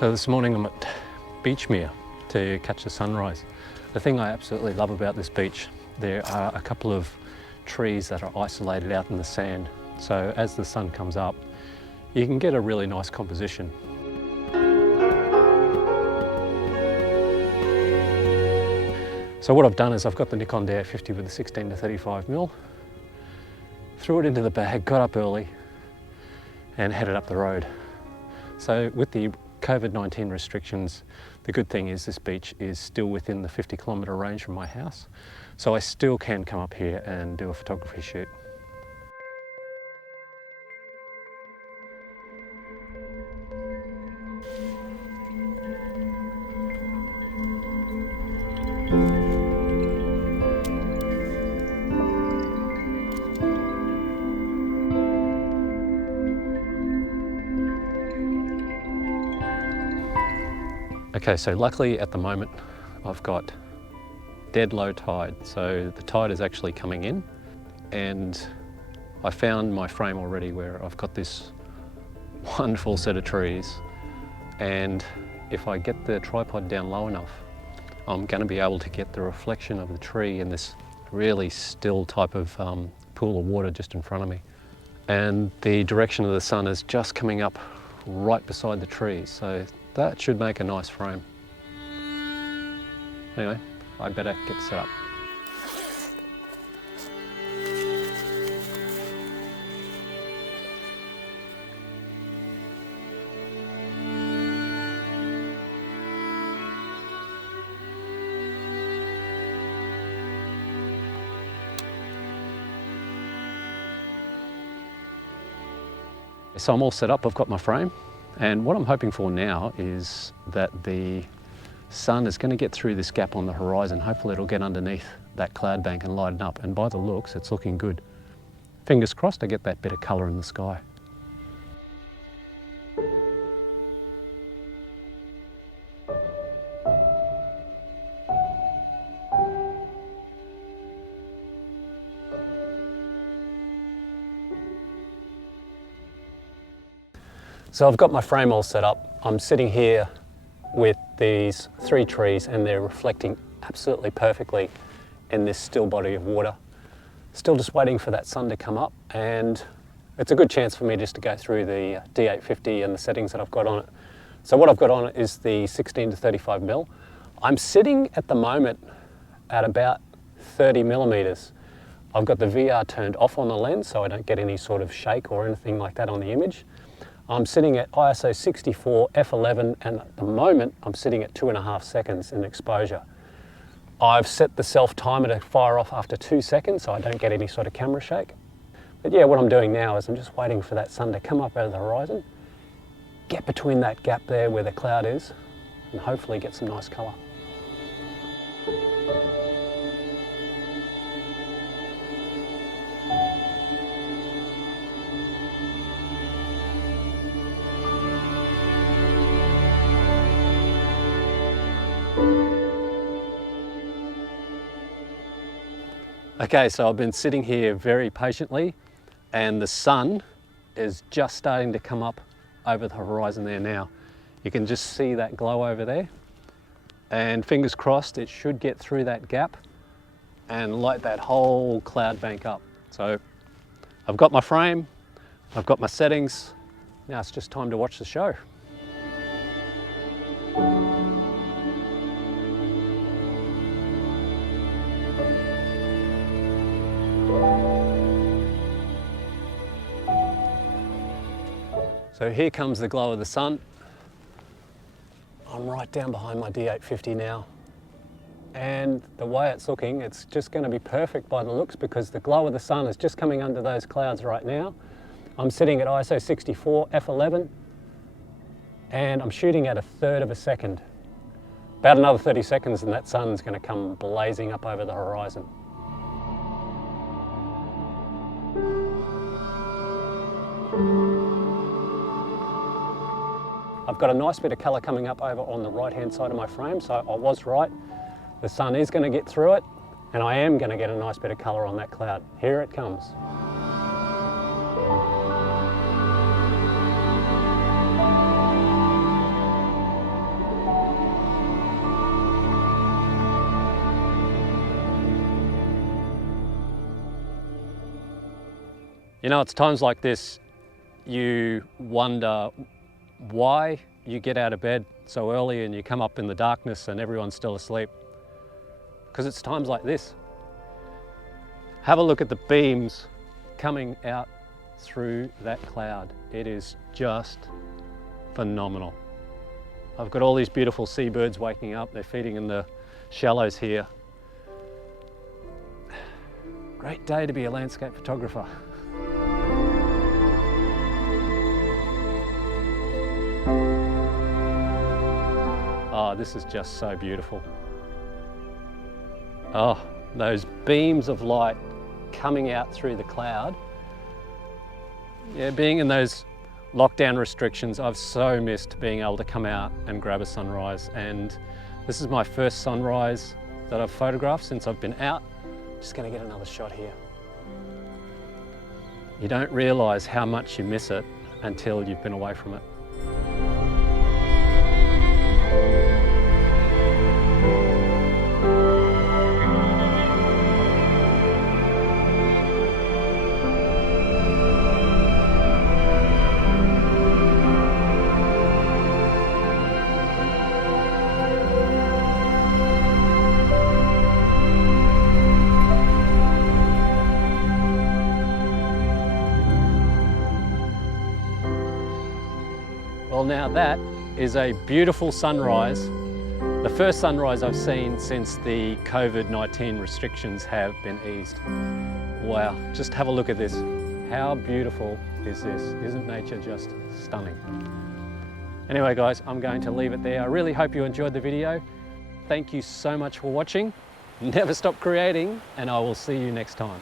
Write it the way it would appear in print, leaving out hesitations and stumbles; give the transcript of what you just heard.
So this morning I'm at Beachmere to catch the sunrise. The thing I absolutely love about this beach, there are a couple of trees that are isolated out in the sand. So as the sun comes up, you can get a really nice composition. So what I've done is I've got the Nikon D850 with the 16-35mm, threw it into the bag, got up early and headed up the road. So with the COVID-19 restrictions, the good thing is this beach is still within the 50-kilometre range from my house. So I still can come up here and do a photography shoot. Okay, so luckily at the moment I've got dead low tide, so the tide is actually coming in, and I found my frame already where I've got this wonderful set of trees, and if I get the tripod down low enough, I'm going to be able to get the reflection of the tree in this really still type of pool of water just in front of me. And the direction of the sun is just coming up right beside the trees, so that should make a nice frame. Anyway, I better get set up. So I'm all set up, I've got my frame. And what I'm hoping for now is that the sun is going to get through this gap on the horizon. Hopefully it'll get underneath that cloud bank and lighten up. And by the looks, it's looking good. Fingers crossed I get that bit of colour in the sky. So I've got my frame all set up. I'm sitting here with these three trees and they're reflecting absolutely perfectly in this still body of water. Still just waiting for that sun to come up, and it's a good chance for me just to go through the D850 and the settings that I've got on it. So what I've got on it is the 16-35mm. I'm sitting at the moment at about 30mm. I've got the VR turned off on the lens so I don't get any sort of shake or anything like that on the image. I'm sitting at ISO 64 f11, and at the moment I'm sitting at 2.5 seconds in exposure. I've set the self timer to fire off after 2 seconds so I don't get any sort of camera shake. But yeah, what I'm doing now is I'm just waiting for that sun to come up out of the horizon, get between that gap there where the cloud is, and hopefully get some nice colour. Okay, so I've been sitting here very patiently and the sun is just starting to come up over the horizon there now. You can just see that glow over there, and fingers crossed it should get through that gap and light that whole cloud bank up. So I've got my frame, I've got my settings, now it's just time to watch the show. So here comes the glow of the sun. I'm right down behind my D850 now. And the way it's looking, it's just going to be perfect by the looks because the glow of the sun is just coming under those clouds right now. I'm sitting at ISO 64 f11 and I'm shooting at 1/3 of a second. About another 30 seconds and that sun's going to come blazing up over the horizon. I've got a nice bit of colour coming up over on the right hand side of my frame, so I was right. The sun is going to get through it and I am going to get a nice bit of colour on that cloud. Here it comes. You know, it's times like this you wonder why you get out of bed so early and you come up in the darkness and everyone's still asleep. Because it's times like this. Have a look at the beams coming out through that cloud. It is just phenomenal. I've got all these beautiful seabirds waking up. They're feeding in the shallows here. Great day to be a landscape photographer. Oh, this is just so beautiful. Oh, those beams of light coming out through the cloud. Yeah, being in those lockdown restrictions, I've so missed being able to come out and grab a sunrise. And this is my first sunrise that I've photographed since I've been out. Just gonna get another shot here. You don't realize how much you miss it until you've been away from it. Well, now that is a beautiful sunrise. The first sunrise I've seen since the COVID-19 restrictions have been eased. Wow, just have a look at this. How beautiful is this? Isn't nature just stunning? Anyway guys, I'm going to leave it there. I really hope you enjoyed the video. Thank you so much for watching. Never stop creating, and I will see you next time.